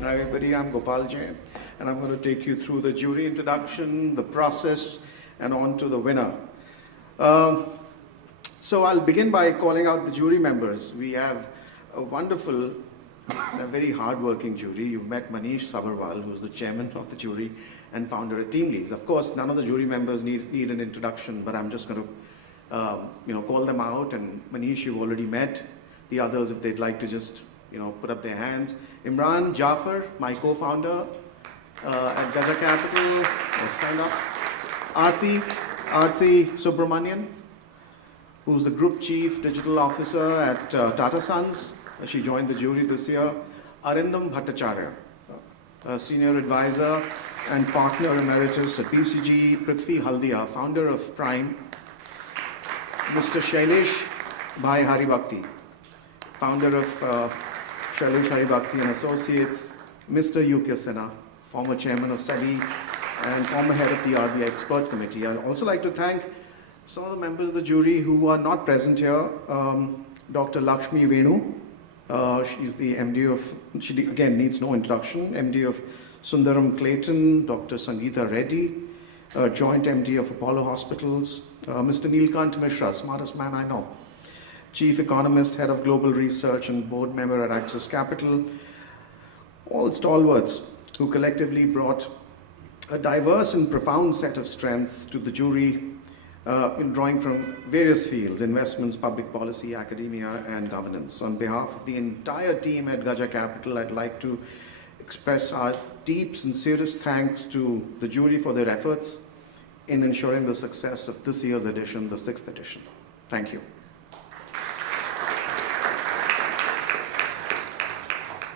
Hi everybody, I'm Gopal Jain, and I'm going to take you through the jury introduction, the process, and on to the winner. So I'll begin by calling out the jury members. We have a wonderful, a very hard-working jury. You've met Manish Sabharwal, who's the chairman of the jury and founder at Teamleads. Of course, none of the jury members need an introduction, but I'm just going to call them out. And Manish, you've already met. The others, if they'd like to just put up their hands. Imran Jafar, my co-founder at Gaja Capital. Stand up. Aarti Subramanian, who's the Group Chief Digital Officer at Tata Sons. She joined the jury this year. Arindam Bhattacharya, Senior Advisor and Partner Emeritus at BCG. Prithvi Haldia, Founder of Prime. Mr. Shailesh Bhai Haribhakti, Founder of Shailesh Haribhakti and Associates. Mr. U.K. Sinha, former Chairman of SEBI and former head of the RBI Expert Committee. I'd also like to thank some of the members of the jury who are not present here. Dr. Lakshmi Venu, she's the MD of, she again needs no introduction, MD of Sundaram Clayton. Dr. Sangeeta Reddy, Joint MD of Apollo Hospitals. Mr. Neelkant Mishra, smartest man I know, Chief Economist, Head of Global Research and Board Member at Axis Capital. All stalwarts who collectively brought a diverse and profound set of strengths to the jury in drawing from various fields: investments, public policy, academia, and governance. On behalf of the entire team at Gaja Capital, I'd like to express our deep, sincerest thanks to the jury for their efforts in ensuring the success of this year's edition, the 6th edition. Thank you.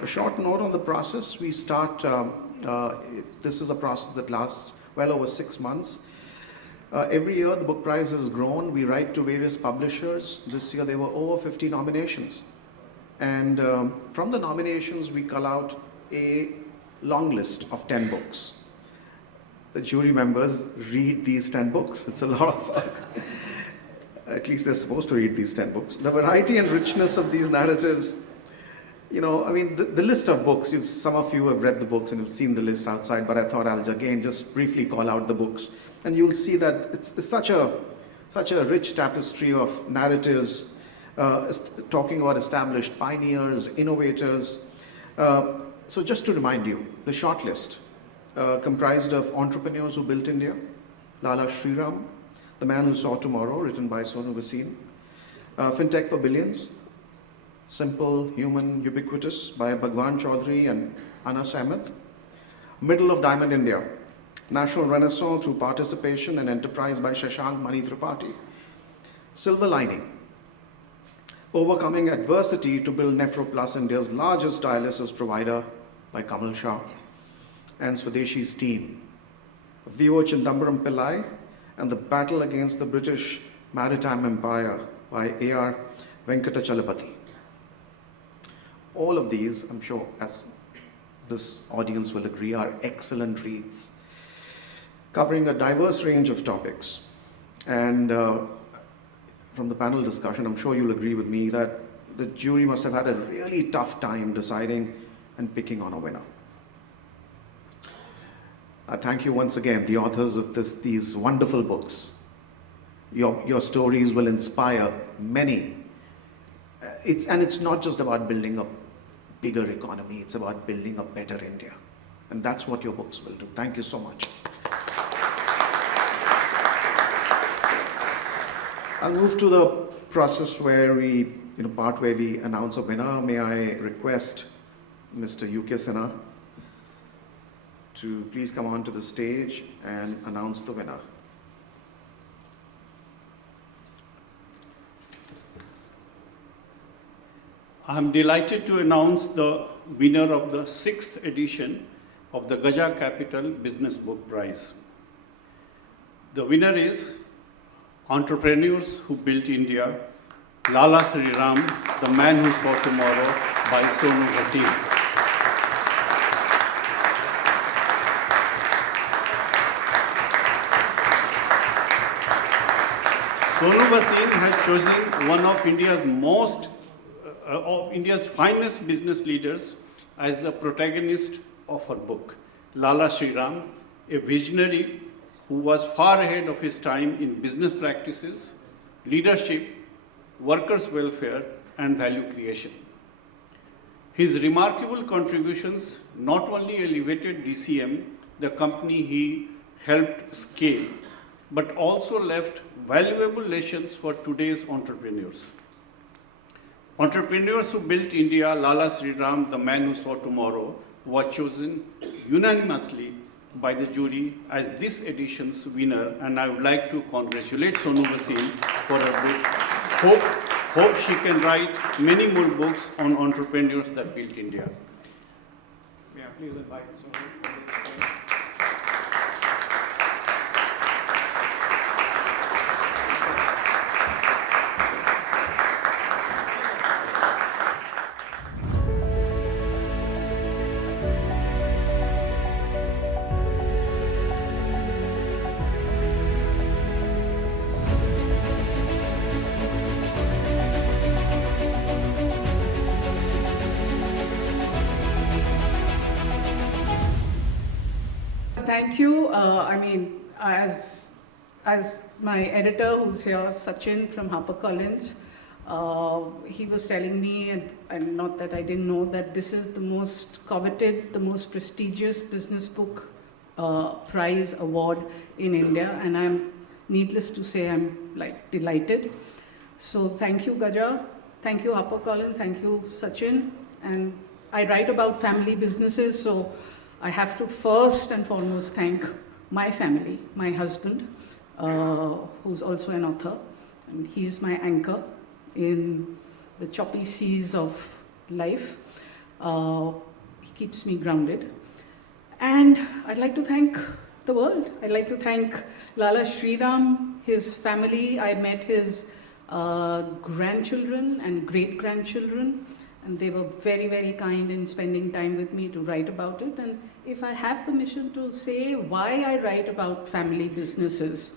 A short note on the process. We start, this is a process that lasts well over 6 months. Every year the book prize has grown. We write to various publishers. This year there were over 50 nominations. And from the nominations we cull out a long list of 10 books. The jury members read these 10 books. It's a lot of work. At least they're supposed to read these 10 books. The variety and richness of these narratives, the list of books, some of you have read the books and have seen the list outside, but I thought I'll again just briefly call out the books. And you'll see that it's such a rich tapestry of narratives, talking about established pioneers, innovators. So just to remind you, the shortlist comprised of entrepreneurs who built India, Lala Shriram, The Man Who Saw Tomorrow, written by Sonu Vaseem, Fintech for Billions, Simple, Human, Ubiquitous by Bhagwan Chaudhary and Anas Ahmed, Middle of Diamond India, National Renaissance through Participation and Enterprise by Shashank Mani Tripathi, Silver Lining, Overcoming Adversity to Build Nephroplus, India's largest dialysis provider by Kamal Shah, and Swadeshi's Team, V.O. Chindambaram Pillai, and The Battle Against the British Maritime Empire by A.R. Venkatachalapati. All of these, I'm sure, as this audience will agree, are excellent reads, covering a diverse range of topics. And from the panel discussion, I'm sure you'll agree with me that the jury must have had a really tough time deciding and picking on a winner. I thank you once again, the authors of these wonderful books. Your stories will inspire many. And it's not just about building a bigger economy, it's about building a better India. And that's what your books will do. Thank you so much. I'll move to the process where we, part where we announce a winner. May I request Mr. U.K. Sinha to please come onto the stage and announce the winner. I'm delighted to announce the winner of the 6th edition of the Gaja Capital Business Book Prize. The winner is Entrepreneurs Who Built India, Lala Sriram, The Man Who Saw Tomorrow by Sonu Vaseem. Sonu Vaseem has chosen one of India's finest business leaders as the protagonist of her book, Lala Sriram, a visionary who was far ahead of his time in business practices, leadership, workers' welfare, and value creation. His remarkable contributions not only elevated DCM, the company he helped scale, but also left valuable lessons for today's entrepreneurs. Entrepreneurs who built India, Lala Sriram, the man who saw tomorrow, was chosen unanimously by the jury as this edition's winner, and I would like to congratulate Sonu Vasim for her book. Hope she can write many more books on entrepreneurs that built India. Yeah, please invite Sonu. Thank you. As my editor who's here, Sachin from HarperCollins, he was telling me, and not that I didn't know, that this is the most coveted, the most prestigious business book prize award in India, and I'm, needless to say, I'm like delighted. So thank you, Gaja. Thank you, HarperCollins. Thank you, Sachin. And I write about family businesses, so I have to first and foremost thank my family, my husband, who's also an author, and he's my anchor in the choppy seas of life. He keeps me grounded. And I'd like to thank the world. I'd like to thank Lala Sriram, his family. I met his grandchildren and great-grandchildren, and they were very, very kind in spending time with me to write about it. And if I have permission to say why I write about family businesses.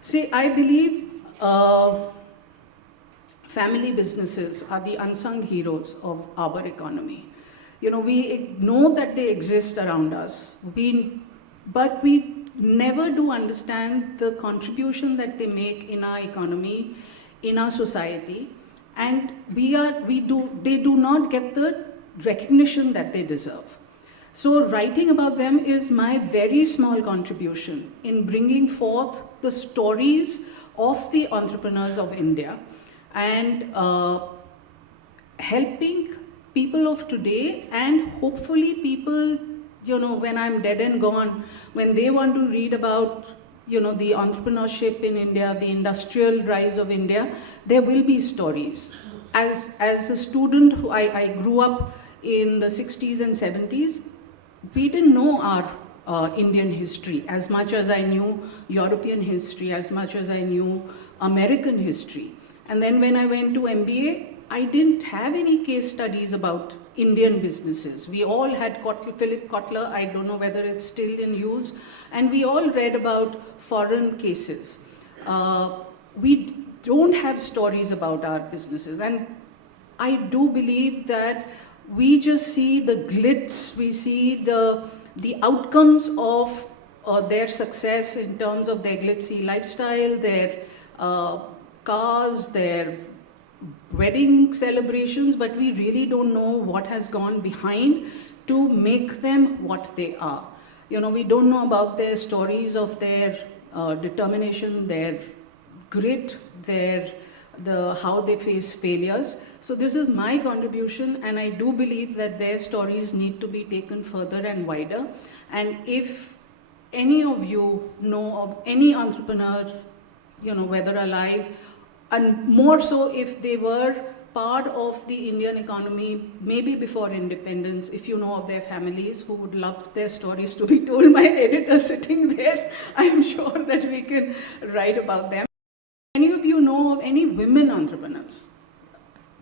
See, I believe family businesses are the unsung heroes of our economy. You know, we know that they exist around us, but we never do understand the contribution that they make in our economy, in our society, and they do not get the recognition that they deserve. So writing about them is my very small contribution in bringing forth the stories of the entrepreneurs of India and helping people of today, and hopefully people, you know, when I'm dead and gone, when they want to read about, you know, the entrepreneurship in India, the industrial rise of India, there will be stories. As a student, I grew up in the 60s and 70s. We didn't know our Indian history as much as I knew European history, as much as I knew American history. And then when I went to MBA, I didn't have any case studies about Indian businesses. We all had Philip Kotler, I don't know whether it's still in use, and we all read about foreign cases. We don't have stories about our businesses, and I do believe that we just see the glitz, we see the outcomes of their success in terms of their glitzy lifestyle, their cars, their wedding celebrations, but we really don't know what has gone behind to make them what they are. You know, we don't know about their stories of their determination, their grit, how they face failures. So this is my contribution, and I do believe that their stories need to be taken further and wider. And if any of you know of any entrepreneur, you know, whether alive, and more so if they were part of the Indian economy, maybe before independence, if you know of their families who would love their stories to be told, my editor sitting there, I'm sure that we can write about them. Any of you know of any women entrepreneurs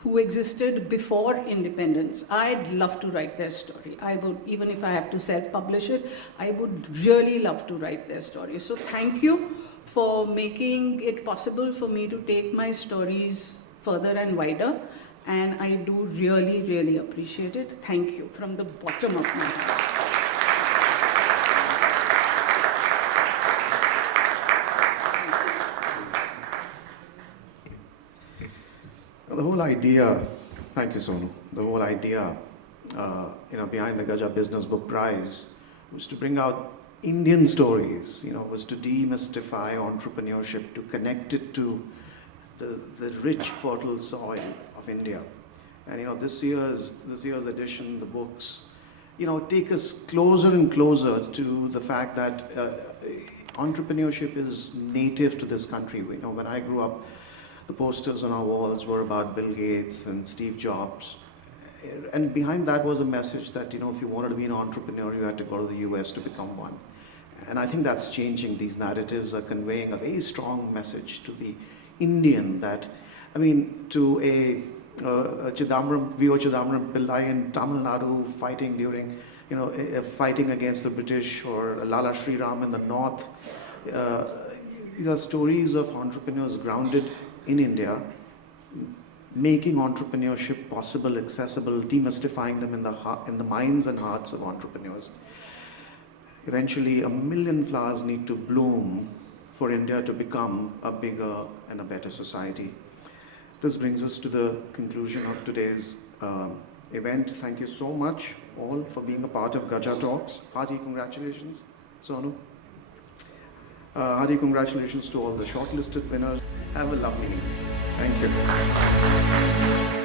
who existed before independence? I'd love to write their story. I would, even if I have to self-publish it, I would really love to write their story. So thank you for making it possible for me to take my stories further and wider. and I do really, really appreciate it. Thank you from the bottom of my heart. The whole idea, thank you, Sonu. The whole idea, behind the Gaja Business Book Prize was to bring out Indian stories. Was to demystify entrepreneurship, to connect it to the rich, fertile soil of India. And this year's edition, the books, take us closer and closer to the fact that entrepreneurship is native to this country. When I grew up, the posters on our walls were about Bill Gates and Steve Jobs. And behind that was a message that, if you wanted to be an entrepreneur, you had to go to the US to become one. And I think that's changing. These narratives are conveying a very strong message to the Indian to a V.O. Chidambaram Pillai in Tamil Nadu fighting during, fighting against the British, or Lala Sri Ram in the north. These are stories of entrepreneurs grounded in India, making entrepreneurship possible, accessible, demystifying them in the minds and hearts of entrepreneurs. Eventually, 1 million flowers need to bloom for India to become a bigger and a better society. This brings us to the conclusion of today's event. Thank you so much all for being a part of Gaja Talks. Hearty congratulations, Sonu. Hearty congratulations to all the shortlisted winners. Have a lovely evening. Thank you.